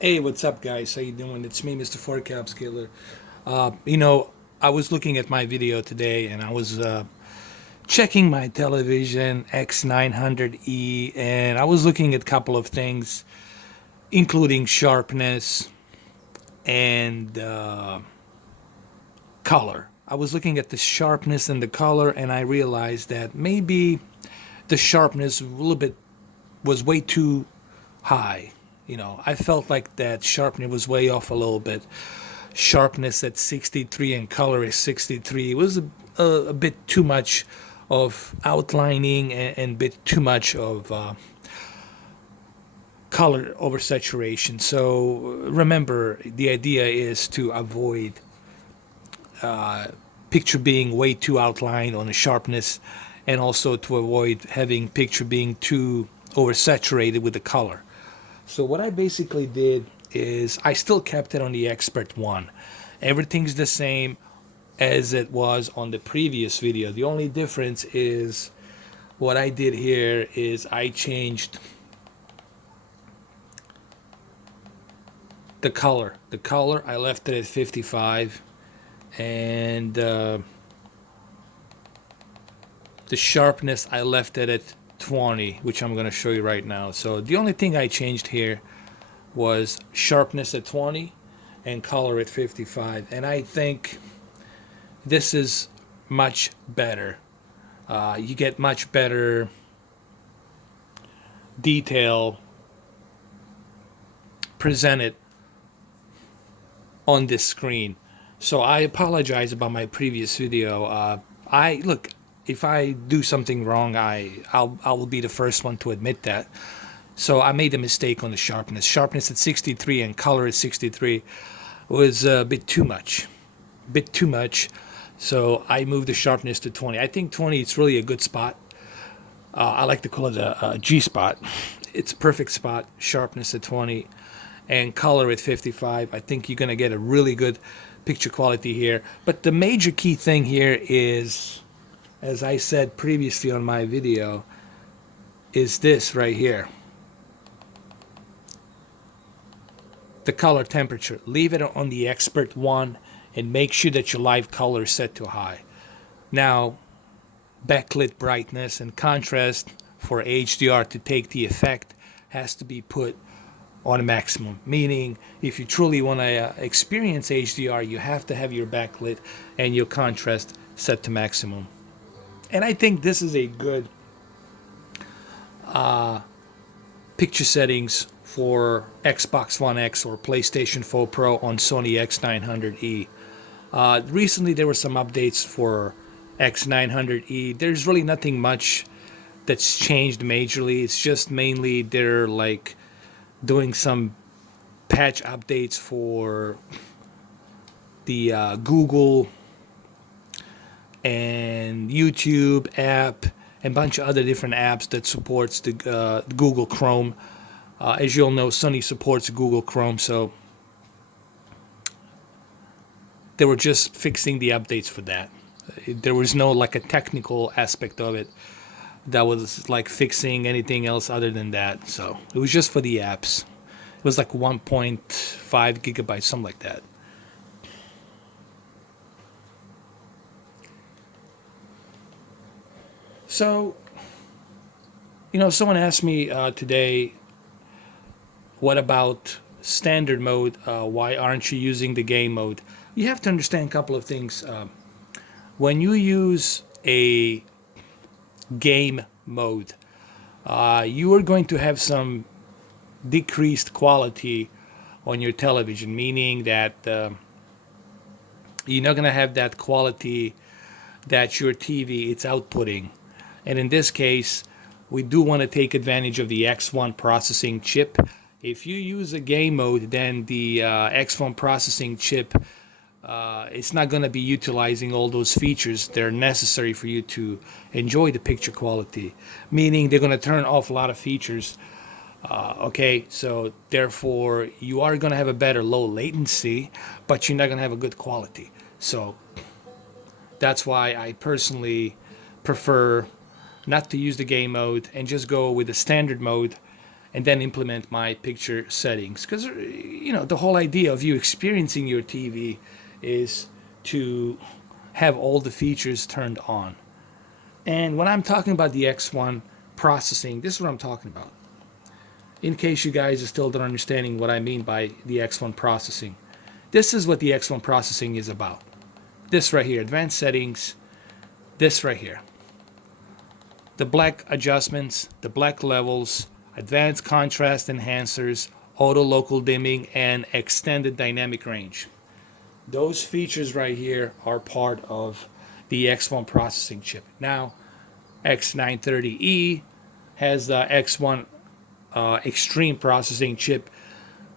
Hey, what's up, guys? How you doing? It's me, Mr. Forecap Scaler. Uh, you know, I was looking at my video today, and I was checking my television X900e, and I was looking at a couple of things, including sharpness and color. I was looking at the sharpness and the color, and I realized that maybe the sharpness a little bit was way too high. I felt like that sharpness was way off a little bit. Sharpness at 63 and color is 63. It was a bit too much of outlining and a bit too much of color oversaturation. So remember, the idea is to avoid picture being way too outlined on the sharpness, and also to avoid having picture being too oversaturated with the color. So what I basically did is I still kept it on the Expert one. Everything's the same as it was on the previous video. The only difference is what I did here is I changed the color. The color I left it at 55, and the sharpness I left it at 20, which I'm going to show you right now. So the only thing I changed here was sharpness at 20 and color at 55, and I think this is much better. You get much better detail presented on this screen. So I apologize about my previous video. I look, if I do something wrong, I will be the first one to admit that. So I made a mistake on the sharpness. Sharpness at 63 and color at 63 was a bit too much. Bit too much. So I moved the sharpness to 20. I think 20 is really a good spot. I like to call it a G spot. It's a perfect spot. Sharpness at 20 and color at 55. I think you're going to get a really good picture quality here. But the major key thing here is, as I said previously on my video, is this right here. The color temperature. Leave it on the Expert one and make sure that your live color is set to high. Now, backlit brightness and contrast for HDR to take the effect has to be put on maximum, meaning if you truly want to experience HDR, you have to have your backlit and your contrast set to maximum. And I think this is a good picture settings for Xbox One X or PlayStation 4 Pro on Sony X900e. Recently there were some updates for X900e. There's really nothing much that's changed majorly. It's just mainly they're like doing some patch updates for the Google and YouTube app and a bunch of other different apps that supports the Google Chrome. As you'll know, Sony supports Google Chrome, so they were just fixing the updates for that. There was no like a technical aspect of it that was like fixing anything else other than that. So it was just for the apps. It was like 1.5 gigabytes, something like that. So, someone asked me today, what about standard mode? Why aren't you using the game mode? You have to understand a couple of things. When you use a game mode, you are going to have some decreased quality on your television, meaning that you're not going to have that quality that your TV is outputting. And in this case, we do want to take advantage of the X1 processing chip. If you use a game mode, then the X1 processing chip it's not going to be utilizing all those features that are necessary for you to enjoy the picture quality, meaning they're going to turn off a lot of features. Okay, so therefore you are going to have a better low latency, but you're not going to have a good quality. So that's why I personally prefer not to use the game mode and just go with the standard mode and then implement my picture settings. Because, you know, the whole idea of you experiencing your TV is to have all the features turned on. And when I'm talking about the X1 processing, this is what I'm talking about. In case you guys are still not understanding what I mean by the X1 processing, this is what the X1 processing is about. This right here, advanced settings, this right here. The black adjustments, the black levels, advanced contrast enhancers, auto local dimming, and extended dynamic range. Those features right here are part of the X1 processing chip. Now, X930e has the X1 extreme processing chip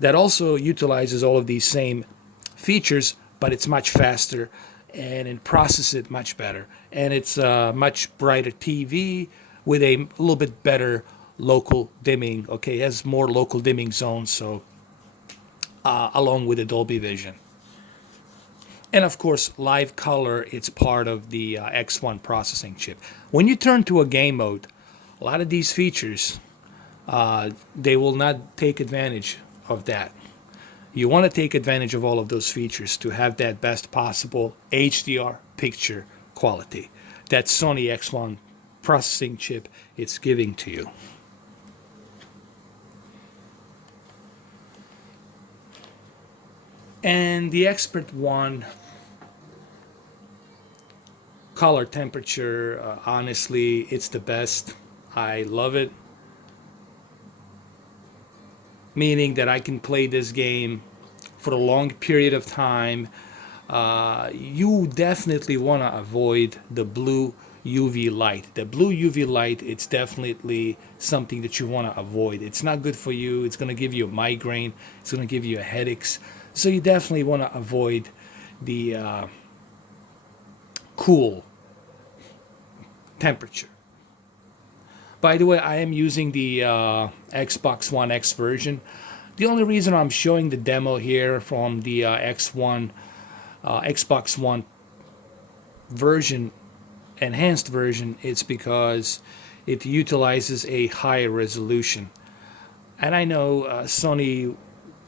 that also utilizes all of these same features, but it's much faster and it processes it much better. And it's a much brighter TV with a little bit better local dimming. Okay, it has more local dimming zones, so along with the Dolby Vision. And of course, live color, it's part of the X1 processing chip. When you turn to a game mode, a lot of these features, they will not take advantage of that. You want to take advantage of all of those features to have that best possible HDR picture quality that Sony X1 processing chip is giving to you. And the Expert One color temperature, honestly, it's the best. I love it. Meaning that I can play this game for a long period of time. You definitely want to avoid the blue UV light. The blue UV light, it's definitely something that you want to avoid. It's not good for you. It's going to give you a migraine. It's going to give you headaches. So you definitely want to avoid the cool temperature. By the way, I am using the Xbox One X version. The only reason I'm showing the demo here from the X1 Xbox One version, enhanced version, it's because it utilizes a higher resolution. And I know Sony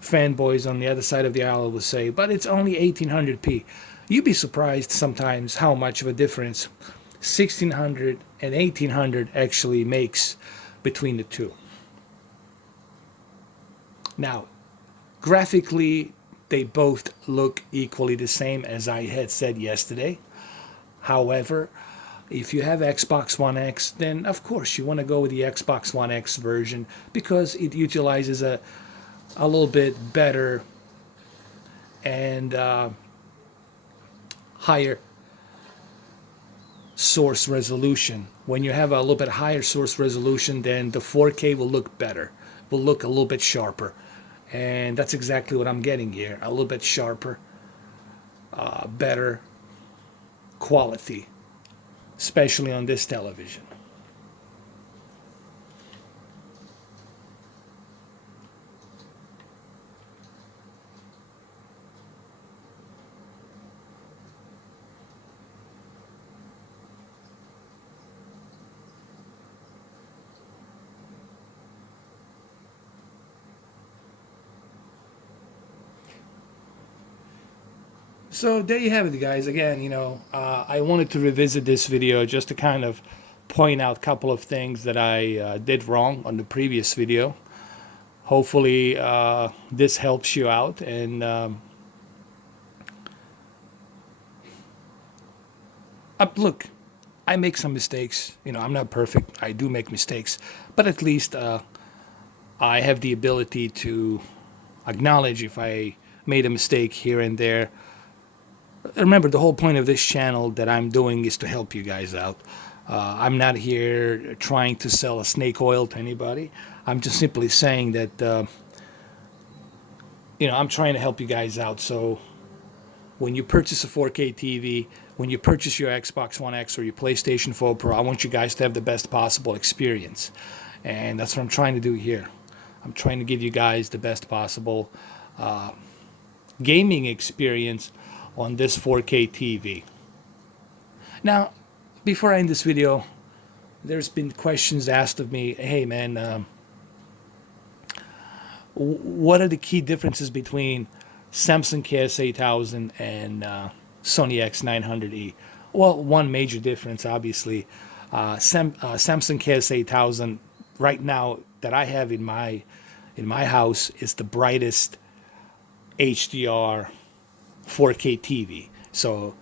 fanboys on the other side of the aisle will say, but it's only 1800p. You'd be surprised sometimes how much of a difference 1600 and 1800 actually makes between the two. Now, graphically, they both look equally the same, as I had said yesterday. However, if you have Xbox One X, then of course you want to go with the Xbox One X version because it utilizes a little bit better and higher source resolution. When you have a little bit higher source resolution, then the 4K will look better, will look a little bit sharper. And that's exactly what I'm getting here, a little bit sharper, better quality, especially on this television. So there you have it, guys. Again, you know, I wanted to revisit this video just to kind of point out a couple of things that I did wrong on the previous video. Hopefully this helps you out. And look, I make some mistakes. You know, I'm not perfect. I do make mistakes. But at least I have the ability to acknowledge if I made a mistake here and there. Remember, the whole point of this channel that I'm doing is to help you guys out. I'm not here trying to sell a snake oil to anybody. I'm just simply saying that, you know, I'm trying to help you guys out. So when you purchase a 4K TV, when you purchase your Xbox One X or your PlayStation 4 Pro, I want you guys to have the best possible experience. And that's what I'm trying to do here. I'm trying to give you guys the best possible gaming experience on this 4K TV. Now, before I end this video, there's been questions asked of me, hey man, what are the key differences between Samsung KS8000 and Sony X900e? Well, one major difference, obviously, Samsung KS8000 right now that I have in my house is the brightest HDR 4K TV. So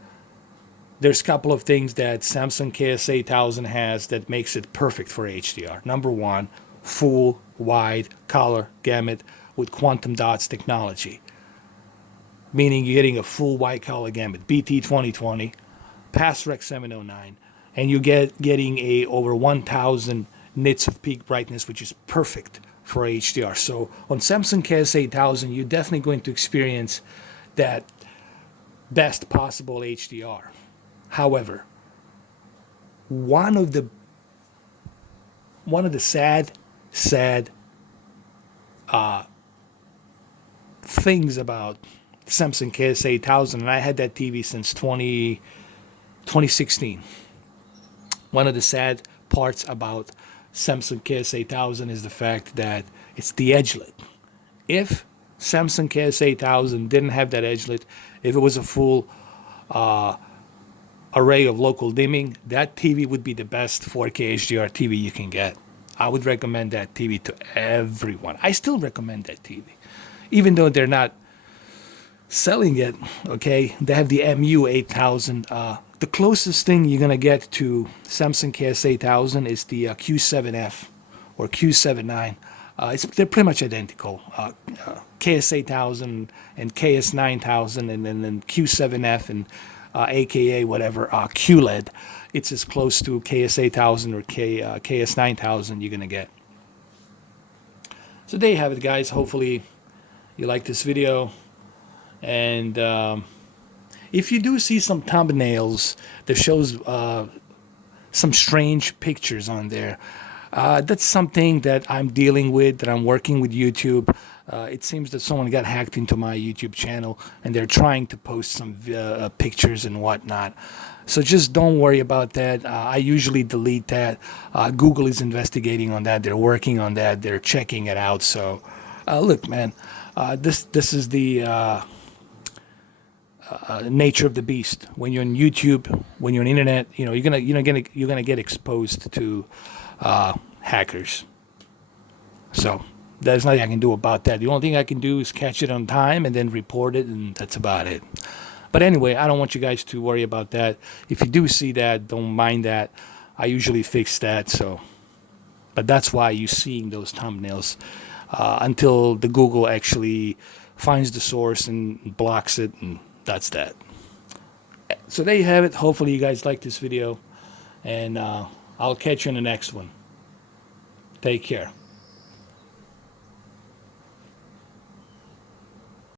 there's a couple of things that Samsung KS8000 has that makes it perfect for HDR. Number one, full wide color gamut with quantum dots technology, meaning you're getting a full wide color gamut, BT 2020, past Rec 709, and you getting a over 1,000 nits of peak brightness, which is perfect for HDR. So on Samsung KS8000, you're definitely going to experience that best possible HDR. However, one of the sad things about Samsung KS8000, and I had that TV since 2016. One of the sad parts about Samsung KS8000 is the fact that it's the edgelit. If Samsung KS8000 didn't have that edgelit, if it was a full array of local dimming, that TV would be the best 4K HDR TV you can get. I would recommend that TV to everyone. I still recommend that TV, even though they're not selling it. Okay, they have the MU8000. The closest thing you're gonna get to Samsung KS8000 is the Q7F or Q79. They're pretty much identical. KS8000 and KS9000, and then Q7F and AKA whatever QLED. It's as close to KS8000 or KS9000 you're gonna get. So there you have it, guys. Hopefully you like this video, and if you do see some thumbnails that shows some strange pictures on there, that's something that I'm dealing with, that I'm working with YouTube. It seems that someone got hacked into my YouTube channel and they're trying to post some pictures and whatnot. So just don't worry about that. I usually delete that. Google is investigating on that. They're working on that. They're checking it out. So look, man, this is the nature of the beast. When you're on YouTube, when you're on internet, you're gonna get exposed to hackers. So there's nothing I can do about that. The only thing I can do is catch it on time and then report it, and that's about it. But anyway, I don't want you guys to worry about that. If you do see that, don't mind that. I usually fix that. But that's why you're seeing those thumbnails until the Google actually finds the source and blocks it, and that's that. So there you have it. Hopefully you guys like this video, and I'll catch you in the next one. Take care.